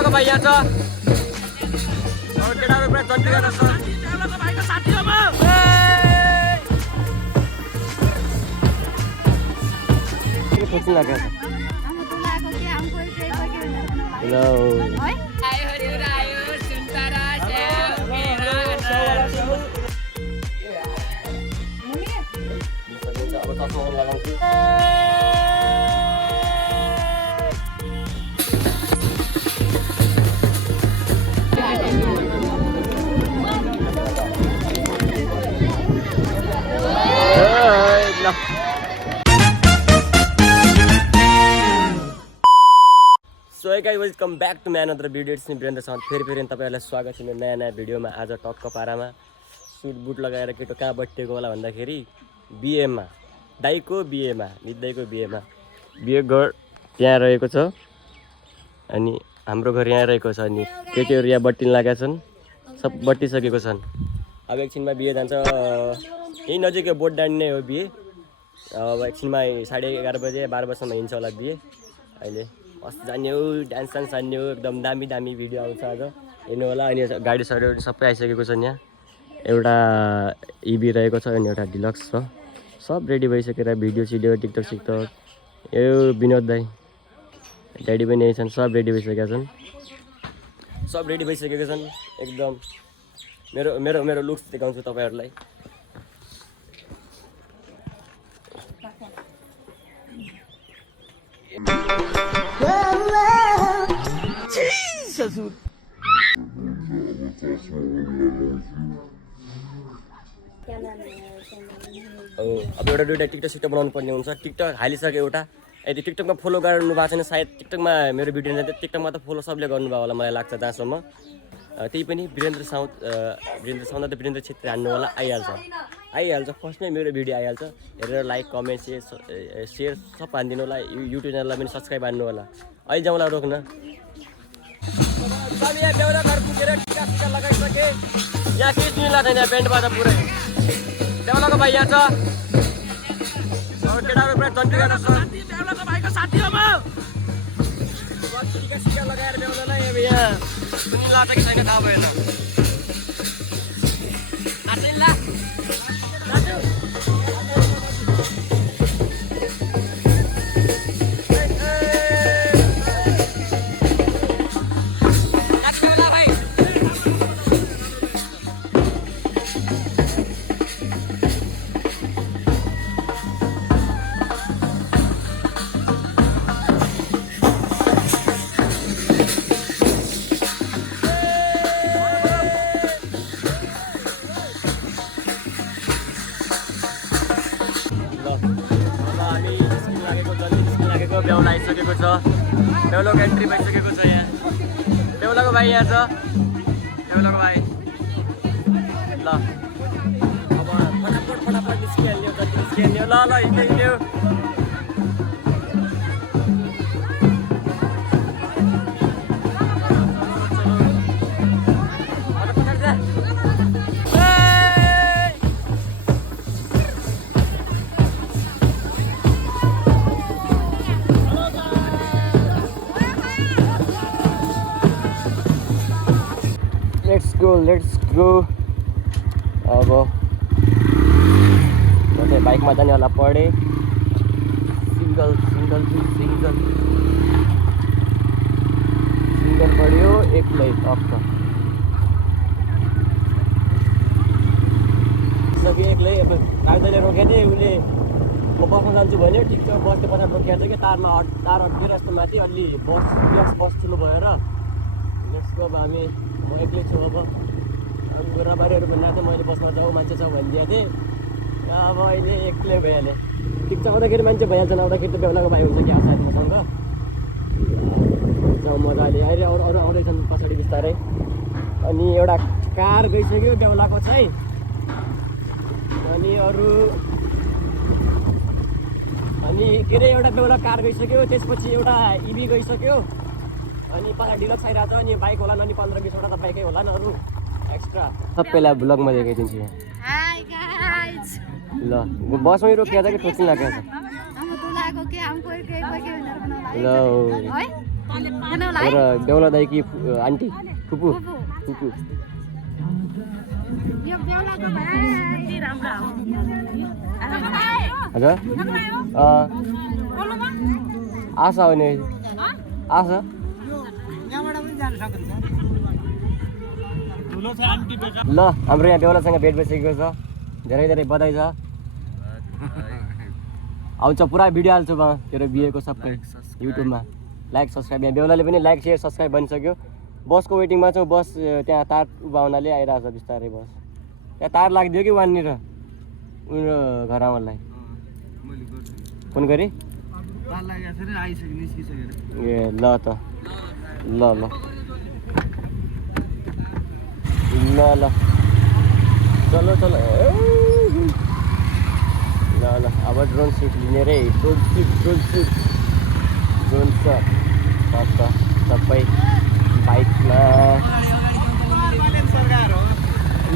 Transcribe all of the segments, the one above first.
बेहुलाको भाइ यहाँ छ केटाहरू पुरा जन्ती गरेर छ बेहुलाको भाइको साथी हो म के खोज्नु लाग्यो hello so guys welcome back to my another video it's me वीरेन्द्रसँग फेरि तपाईहरुलाई स्वागत छ मेरो नयाँ भिडियोमा। आज टक्क पारामा सुट बुट लगाएर केटो कहाँ बट्टेको होला भन्दाखेरि बिएमा दाइको बिएमा निदाइको बिएमा बिए घर त्यहाँ रहेको छ अनि हाम्रो घर यहाँ रहेको छ अनि केटीहरू यहाँ बट्टिन लागेका छन् सब बट्टिसकेको छन्। अब एकछिनमा बिए जान्छ यही नजिकै बोट डाँडी नै हो बिए। अब एकछिनमा 11:30 बजे 12 बजीसम्म हिँड्छ होला बिए। अहिले मस्त जाने हो डान्स सान्स हान्ने हो एकदम दामी दामी भिडियो आउँछ आज हेर्नु होला। अनि गाडी सडीहरू सबै आइसकेको छन्। यहाँ एउटा इभी रहेको छ अनि एउटा डिलक्स छ सब रेडी भइसकेर भिडियो सिडियो टिकटक सिकटक यो विनोद दाई ड्याडी पनि यही छन् सब रेडी भइसकेका छन् एकदम मेरो मेरो मेरो लुक्स देखाउँछु तपाईहरुलाई। अब एउटा दुइटा टिकटक सिकटक बनाउनु पर्ने हुन्छ। टिकटक हालिसक्यो एउटा। यदि टिकटकमा फलो गर्नु भएको छैन सायद टिकटकमा मेरो भिडियो जान्छ टिकटकमा त फलो सबले गर्नुभयो होला मलाई लाग्छ जहाँसम्म। त्यही पनि वीरेन्द्र साउथ त वीरेन्द्र छेत्री हान्नु होला आइहाल्छ फर्स्टमै मेरो भिडियो आइहाल्छ। हेरेर लाइक कमेन्ट सेयर सब हानिदिनु होला। युट्युब च्यानललाई पनि सब्सक्राइब हान्नु होला। अहिले जाउँला रोक्न बेहुला घर पुगेर टिका सिका लगाइसके। यहाँ केही सुनिला छैन ब्यान्ड बाजा पुरै बेहुलाको भाइ यहाँ छ केटाहरू पुरा जन्ती गरेर छ बेहुलाको भाइको साथी हो म टिका सिका लगाएर बेहुलालाई अब यहाँ सुनिला छ कि छैन थाहा भएन। बेहुला आइसकेको छ बेहुलाको एन्ट्री भइसकेको छ। यहाँ बेहुलाको भाइ यहाँ छ बेहुलाको भाइ ल अब फटाफट निस्किहाल्यो जति निस्किहाल्यो ल हिँड्यो लेट्स गो। अब म चाहिँ बाइकमा जाने होला पढेँ सिङ्गल पढ्यो एक्लै टक्क सक्यो एक्लै। अब कागजले रोकेको थिएँ उसले म बस्न जान्छु भन्यो ठिक छ बसले पछाडि रोकिएको थियो कि तार अड्किएर जस्तो माथि अलि बस ठुलो भएर लेट्स गो। अब हामी म एक्लै छु। अब गोराबारीहरू भन्दा चाहिँ मैले बसमा जाउँ मान्छे छ भनिदिएको थिएँ अब अहिले एक्लै भइहालेँ। ठिक छ आउँदाखेरि मान्छे भइहाल्छ आउँदाखेरि त बेहुलाको भाइ हुन्छ कि आउँछ मसँग जाउँ मजाले। अहिले अरू आउँदैछन् पछाडि बिस्तारै। अनि एउटा कार गइसक्यो बेहुलाको चाहिँ अनि अरू अनि के अरे एउटा बेहुला कार गइसक्यो त्यसपछि एउटा इभी गइसक्यो अनि पछाडि डिलक्स आइरहेको छ अनि बाइक होला नि 15-20वटा त बाइकै होला नि अरू एक्स्ट्रा सबैलाई ब्लगमा देखाइदिन्छु यहाँ। ल बसमै रोकिया था कि ठोक्सिन लागेको छ ल बेहुला दाई कि आन्टी फुपू फुपू हजुर आशा हो नि आशा ल हाम्रो यहाँ बेहुलासँग भेट भइसकेको छ धेरै धेरै बधाई छ आउँछ पुरा भिडियो हाल्छु म तेरो बिहेको सबै युट्युबमा लाइक सब्सक्राइब यहाँ बेहुलाले पनि लाइक सेयर सब्सक्राइब भनिसक्यो बसको वेटिङमा छ बस त्यहाँ तार उभा हुनाले आइरहेको छ बिस्तारै बस त्यहाँ तार लाग्दियो कि वहाँनिर उनीहरू घर आउनलाई फोन गरे ए ल त ल ल ल ल चलो चलो ल ल अब ड्रोन सुट लिने रे ड्रोन सट सबै बाइकमा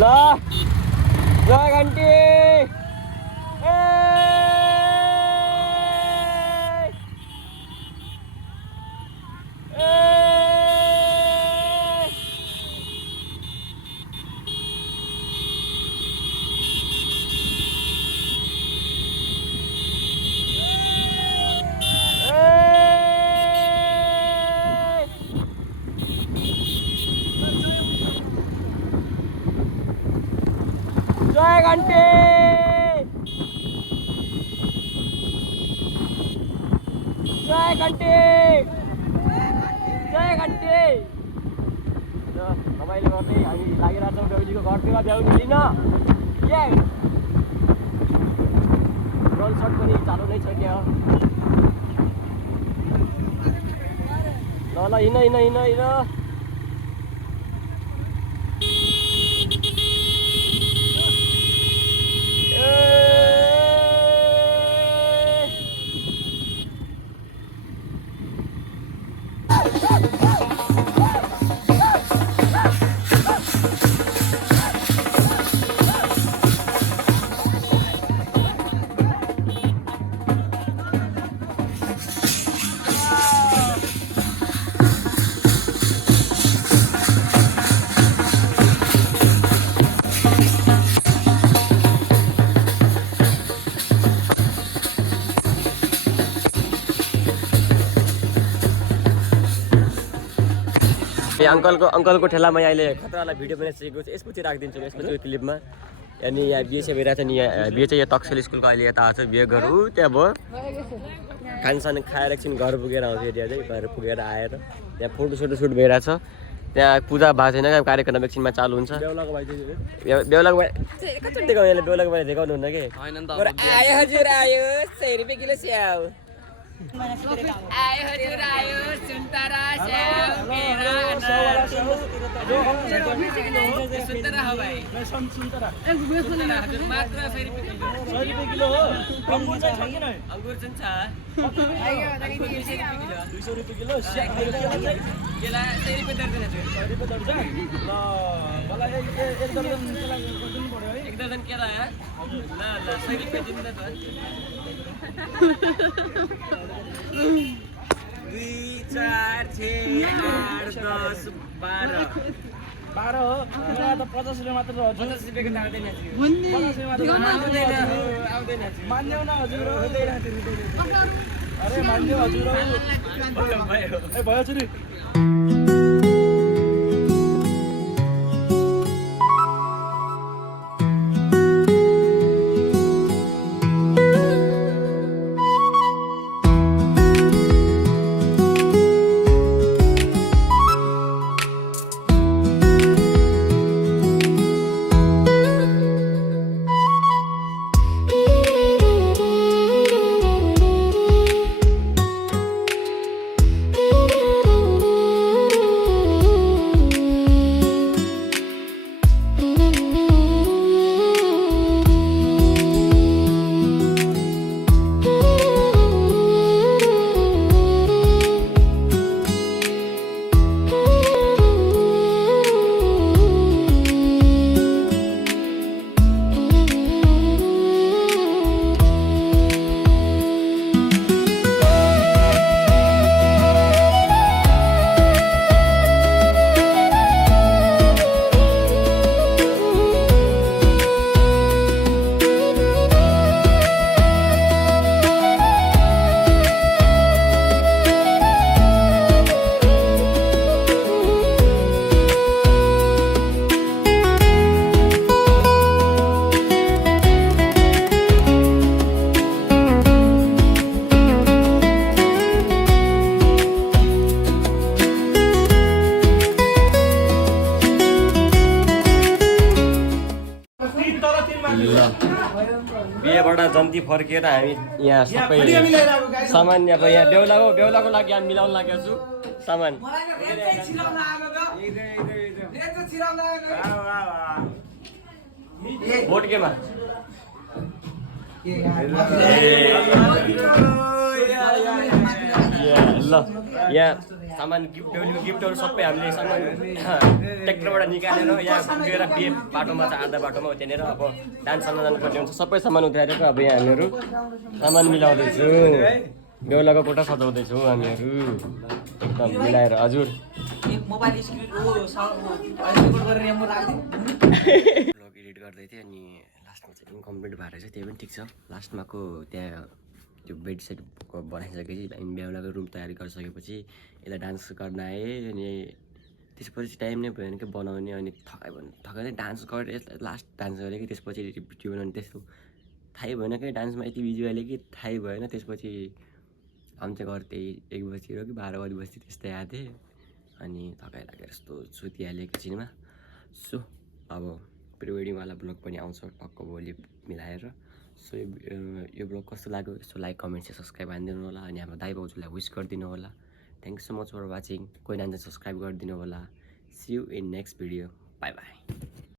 ल जय घन्टी जय घन्टी जय घन्टी जय घन्टी रमाइलो गर्दै हामी लागिरहेको छौँ बेहुलीको घरतिर बेहुली लिन के ड्रोन सट पनि चालु नै छ क्या ल ल हिँड हिँड हिँड हिँड अङ्कलको ठेलामा अहिले खतरालाई भिडियो बनाइसकेको छ यसपछि राखिदिन्छु यसपछि क्लिपमा अनि यहाँ बिहे चाहिँ भइरहेको छ नि यहाँ बिहे चाहिँ यहाँ तक्सेल स्कुलको अहिले यता आएको छ बिहे गरौँ त्यहाँ भयो खानसान खाएर एकछिन घर पुगेर आउँछ त्यहाँ चाहिँ घर पुगेर आएर त्यहाँ फोटोसोटो सुट भइरहेको छ त्यहाँ पूजा भएको छैन क्या कार्यक्रम एकछिनमा चालु हुन्छ बेहुलाको भाइ कति देखाउँ यहाँले बेहुलाको भाइ देखाउनु हुन्न कि आयो हजुर आयो 100 रुपियाँ किलो स्याउ आयो हजुर आयो सुन्तरा स्याउ केरा सुन्तरा हो भाइ सुन्तरा हजुर मात्र 100 रुपियाँ किलो हो अंगुर चाहिँ छ कि नै अंगुर चाहिँ छ 200 रुपियाँ किलो केला 100 रुपियाँ दर्जन छ 100 रुपियाँ दर्जन ल मलाई एक दर्जन केला दिनु पर्यो है एक दर्जन केला ल ल 100 रुपियाँ दिनु त 2 4 6 8 10 12 हो त 50 रुपियाँ मात्र 50 रुपियाँको त आउँदैन 50 रुपियाँ मात्र आउँदैन मान्यौ न हजुर अरे मान्यौ हजुर भयो छ नि बिहेबाट जन्ती फर्किएर हामी यहाँ सबै सामान अब यहाँ बेहुलाको लागि हामी मिलाउन लागेको छु सामान भोट केमा ल यहाँ सामान गिफ्टहरू सबै हामीले सामान ट्र्याक्टरबाट निकालेर यहाँ पुगेर बिहे बाटोमा छ आधा बाटोमा त्यहाँनिर अब डान्स सामान जानुपर्ने हुन्छ सबै सामान उठाएर अब यहाँ हामीहरू सामान मिलाउँदैछु बेहुलाको कोठा सजाउँदैछौँ हामीहरू एकदम मिलाएर हजुर ब्लग एडिट गर्दै थिएँ अनि लास्टमा चाहिँ इन्कम्प्लिट भएर चाहिँ त्यही पनि ठिक छ लास्टमाको त्यहाँ त्यो बेड सेटको बनाइसकेपछि हामी बेहुलाको रुम तयारी गरिसकेपछि यसलाई डान्स गर्न आएँ अनि त्यसपछि टाइम नै भएन कि बनाउने अनि थकाइ डान्स गरेर लास्ट डान्स गरेँ कि त्यसपछि भिडियो बनाउने त्यस्तो थाहै भएन कि डान्समा यति बिजी अहिले कि थाहै भएन त्यसपछि हामी चाहिँ घर त्यही 1 बजीतिर कि 12 बजी त्यस्तै आएको थिएँ अनि थकाइ लागेर यस्तो सुतिहालेँ एकछिनमा सो अब प्रि वेडिङवाला ब्लग पनि आउँछ टक्क भोलि मिलाएर सो यो ब्लग कस्तो लाग्यो यसो लाइक कमेन्ट चाहिँ सब्सक्राइब हानिदिनु होला अनि हाम्रो दाइ भाउजूलाई विस गरिदिनु होला thank so much for watching कोही जान्छ सब्सक्राइब गरिदिनु होला see you in next video bye by